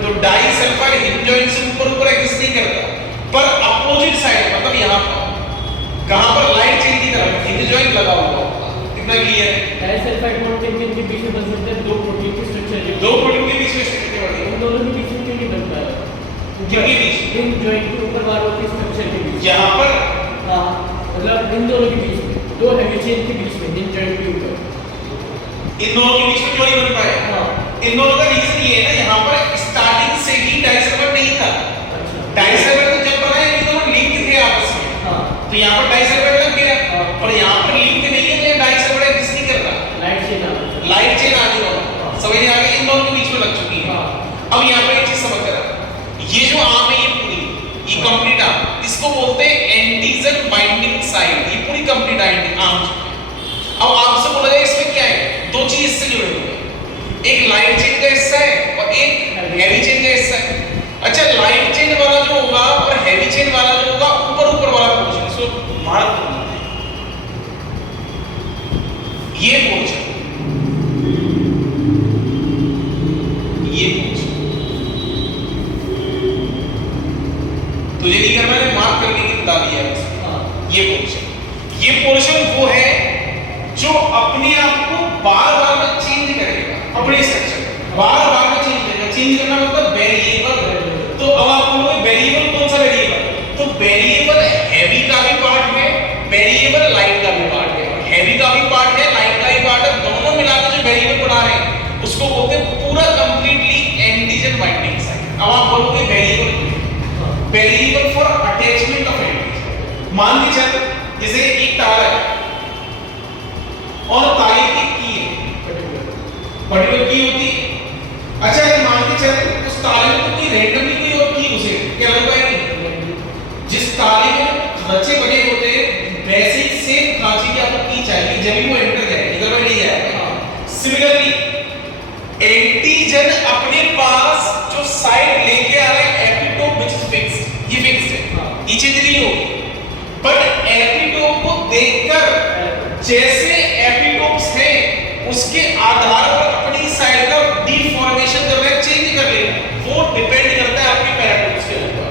तो डाइसल्फाइड हिंज जॉइंट से ऊपर एग्जिस्ट नहीं करता पर अपोजिट साइड मतलब यहां पर कहां पर लाइट चेन की तरफ हिंज जॉइंट लगा हुआ कितना क्लियर है डाइसल्फाइड बॉन्ड के बीच में बन सकते हैं दो प्रोटीन के स्ट्रक्चर दो प्रोटीन के बीच में स्ट्रक्चर उन दोनों के बीच में क्यों नहीं बनता है किनके बीच? इन जॉइंट के ऊपर वालों के स्ट्रक्चर के बीच। यहाँ पर हाँ, मतलब इन दोनों के बीच में, दो हेवी चेन के बीच में, इन जॉइंट के ऊपर। इन दोनों के बीच में क्यों नहीं बन पाया? हाँ। इन दोनों का रीजन ये है ना, यहाँ पर स्टार्टिंग से ही डाइसर्वर नहीं था। अच्छा। डाइसर्वर तो जब बना है इन दोनों लिंक थे आपस में। हाँ। तो यहाँ पर डाइसर्वर लग गया। हाँ। और यहाँ पर लिंक नहीं है, तो ये डाइसर्वर एग्जिस्ट नहीं कर रहा। लाइट चेन आ गई। लाइट चेन आ गई दोनों। हाँ। समझ में आ गया? इन दोनों के बीच में लग चुकी है। हाँ। अब यहाँ पर एक चीज समझ कर आ, ये जो आर्म है ये पूरी, ये कंप्लीट आर्म, इसको बोलते हैं एंटीजन बाइंडिंग साइड। ये पूरी कंप्लीट आर्म। अब आपसे बोला जाए इसमें क्या है? दो चीज इससे जुड़े हुए हैं, एक लाइट चेन का हिस्सा है और एक हैवी चेन का हिस्सा है। अच्छा, लाइट चेन वाला जो होगा और हैवी चेन वाला जो होगा, ऊपर ऊपर वाला पोर्शन, इसको मार दो, ये पोर्शन, ये पोर्शन तुझे नहीं करना है, मार्क करके बता दिया है। हाँ। ये पोर्शन वो है जो अपने आप को बार-बार में चेंज करेगा, अपने स्ट्रक्चर बार-बार में चेंज करेगा। चेंज करना मतलब वेरिएबल। तो अब आप बोलोगे वेरिएबल कौन सा वेरिएबल? तो वेरिएबल हैवी का भी पार्ट है, वेरिएबल लाइट का भी पार्ट है। हैवी का भी पार्ट है, लाइट का भी पार्ट है, दोनों मिलाकर जो वेरिएबल बना रहे हैं उसको बोलते हैं पूरा कंप्लीटली एंटीजन बाइंडिंग साइड। अब आप बोलोगे variable for attachment of antigen. मान के चल, जैसे एक तार है और ताले की है, पर्टिकुलर की होती है। अच्छा, अगर मान के चल उस ताले में तो कोई रैंडमली कोई और की घुसे, क्या लगता है? जिस ताले में खांचे बने होते हैं वैसे ही सेम खांचे की आपको की चाहिए जब भी वो एंटर जाए, इधर में नहीं जाएगा। सिमिलरली एंटीजन अपने पास जो साइड लेके आ रहा है एपिटोप व्हिच इज फिक्स्ड, ये फिक्स्ड है, ये चेंज नहीं होगी। बट एपिटोप को देखकर जैसे एपिटोप्स है उसके आधार पर अपनी साइड का डिफॉर्मेशन कर रहा है, चेंज कर लेना, वो डिपेंड करता है आपके पैराटोप्स के ऊपर।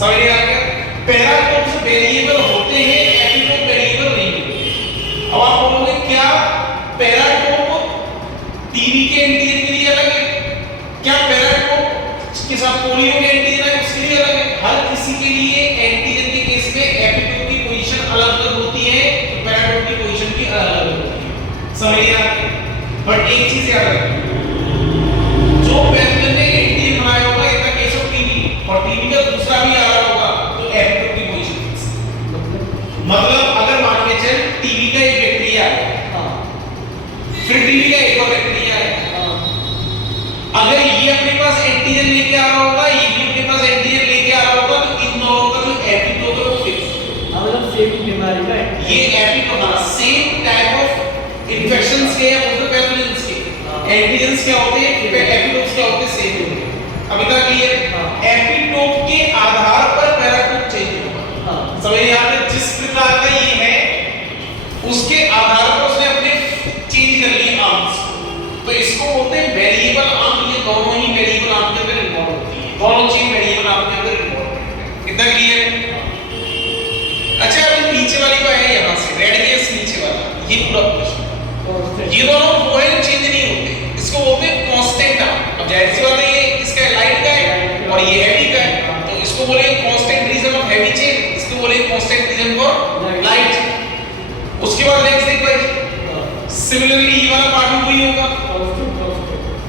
समझ में आ गया? पैराटोप्स वेरिएबल होते हैं, एपिटोप वेरिएबल नहीं होते। अब आप बोलोगे क्या पैराटोप टीवी के एंटीजन के लिए अलग है? क्या पैराटोप के साथ पोलियो के एंटीजन है उसके लिए अलग है? हर किसी के लिए एंटीजन के केस में एपिटोप की पोजीशन अलग-अलग होती है, पैराटोप की पोजीशन भी अलग होती है। समझ में आ गया? बट एक चीज याद रखना, जो पैथोजन ने एंटीजन बनाया होगा in the case of TB और टीबी का दूसरा भी आ रहा होगा तो एपिटोप की पोजीशन फिक्स। मतलब अगर मान के चल टीबी का एक बैक्टीरिया है, हाँ। फिर टीबी का एक और बैक्टीरिया है, हाँ। अगर ये अपने पास एंटीजन लेके आ रहा होगा, ये भी अपने पास एंटीजन लेके आ रहा होगा, तो इन दोनों का जो एपिटोप है वो फिक्स है। मतलब सेम बीमारी का ये epitope same type of infections के या उनके पैथोजेंस के एंटीजंस क्या होते हैं, एपिटोप्स क्या होते हैं, सेम होते हैं। अब इतना क्लियर? एपिटोप के आधार पर पैराटोप चेंज होगा। समझ में आ रहा है? जिस प्रकार का ये है उसके आधार पर उसने अपने चेंज कर लिए आर्म्स, तो इसको बोलते हैं वेरिएबल आर्म। ये दोनों ही वेरिएबल आर्म के अंदर इन्वॉल्व होती है, दोनों चीज वेरिएबल आर्म के अंदर इन्वॉल्व है। इतना क्लियर? अच्छा, अभी नीचे वाली को है, यहां से रेड केस नीचे वाला, ये पूरा क्वेश्चन, ये दोनों वो है जो चेंज नहीं होते, इसको बोलते हैं कांस्टेंट आर्म। अब जाहिर सी बात है ये इसका लाइट का है और ये हैवी का है, तो इसको बोलेंगे constant region of heavy chain, इसको बोलेंगे कांस्टेंट रीजन फॉर लाइट। उसके बाद नेक्स्ट देख भाई, सिमिलरली ये वाला पार्ट भी वही होगा।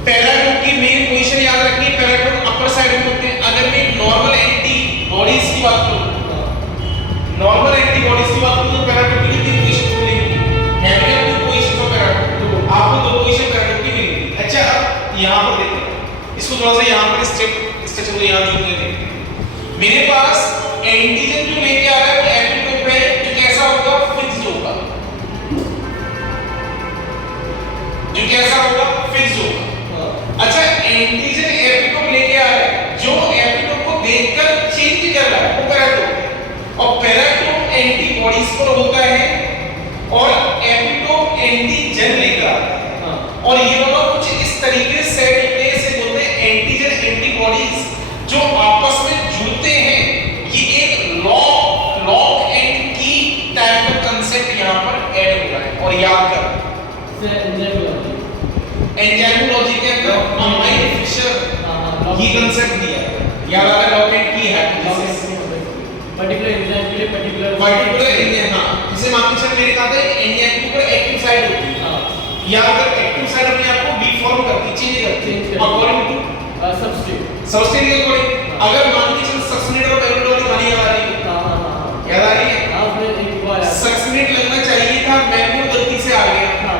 पैराटोप की मेन पोजीशन याद रखनी, पैराटोप अपर साइड में होते हैं। अगर मैं नॉर्मल एंटीबॉडीज की बात करूं, नॉर्मल एंटीबॉडीज की बात करूं तो पैराटोप की कितनी पोजीशन मिलेगी? हैवी का टू पोजीशन ऑफ पैराटोप, आपको दो पोजीशन पैराटोप की मिलेगी। अच्छा, अब यहां पर देखो, इसको थोड़ा सा यहां पर स्ट्रक्चर को यहां जोड़ के देखते। मेरे पास एंटीजन जो लेके आ रहा है वो एपिटोप है, जो कैसा होगा? फिक्स्ड होगा। जो कैसा होगा? फिक्स्ड होगा। अच्छा, एंटीजन एपिटोप लेके आ रहा है, जो एपिटोप को देखकर चेंज कर रहा है वो पैराटोप है। और पैराटोप एंटीबॉडीज पर होता है और एपिटोप एंटीजन लेकर आता है। और ये दोनों कुछ इस तरीके से सेट होते हैं, इसे बोलते हैं एंटीजन एंटीबॉडीज जो आपस में जुड़ते हैं। ये एक लॉक एंड की टाइप का कांसेप्ट यहां पर ऐड हो रहा है। और याद कर एंजाइमोलॉजी के अंदर अमाइन फिशर ये कांसेप्ट दिया है। या वाला लॉक एंड की हाइपोथेसिस पर्टिकुलर एंजाइम के लिए पर्टिकुलर एंजाइम, हाँ, जैसे मान लीजिए मैंने कहा था एंजाइम के ऊपर एक्टिव साइड होती है, हाँ, या अगर एक्टिव साइड अपने आप को डिफॉर्म करती, चेंज करती है अकॉर्डिंग टू सबस्ट्रेट सबस्टेट के अकॉर्डिंग। अगर मान लीजिए सक्सिनेट और पेरोड वाली कहानी याद आ रही है, हाँ याद आ रही है, हाँ उसमें एक हुआ है सक्सिनेट लगना चाहिए था, मैग्नेट गलती से आ गया, हाँ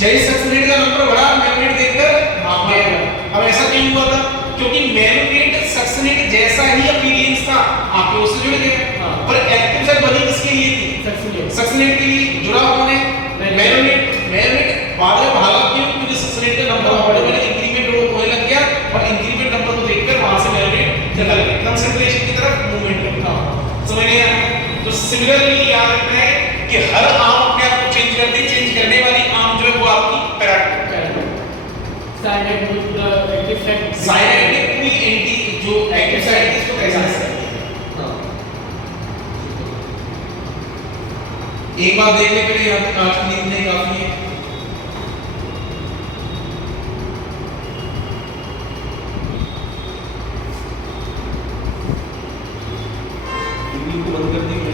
जैसे सक्सिनेट का नंबर बढ़ा मैग्नेट देखकर भाग गया। अब ऐसा क्यों हुआ था? क्योंकि मैग्नेट सक्सिनेट जैसा ही अपीयरेंस था, आपके उससे जुड़ गया, हाँ। पर एक्टिव साइड बनी किसके लिए थी? सक्सिनेट सक्सिनेट के लिए। जुड़ा कौन है? मैग्नेट। मैग्नेट बाद में भागा क्यों? क्योंकि सक्सिनेट का नंबर ऑटोमेटिक इंक्रीमेंट होने लग गया और इंक्रीमेंट नंबर को देखकर वहां से मैग्नेट चला गया, कंसंट्रेशन की तरफ मूवमेंट करता। समझ नहीं आया? तो सिमिलरली याद रखना है कि हर आर्म अपने आप को चेंज करती, चेंज करने वाली आर्म जो है वो आपकी पैराटो साइनाइड में पूरा एक्टिव साइड साइनाइड के पूरी एंटी जो एक्टिव साइड है इसको कैसे करते हैं? हाँ एक बार देख ले फिर यहाँ तक आज की नींद नहीं काफी है। टीवी को बंद कर दी।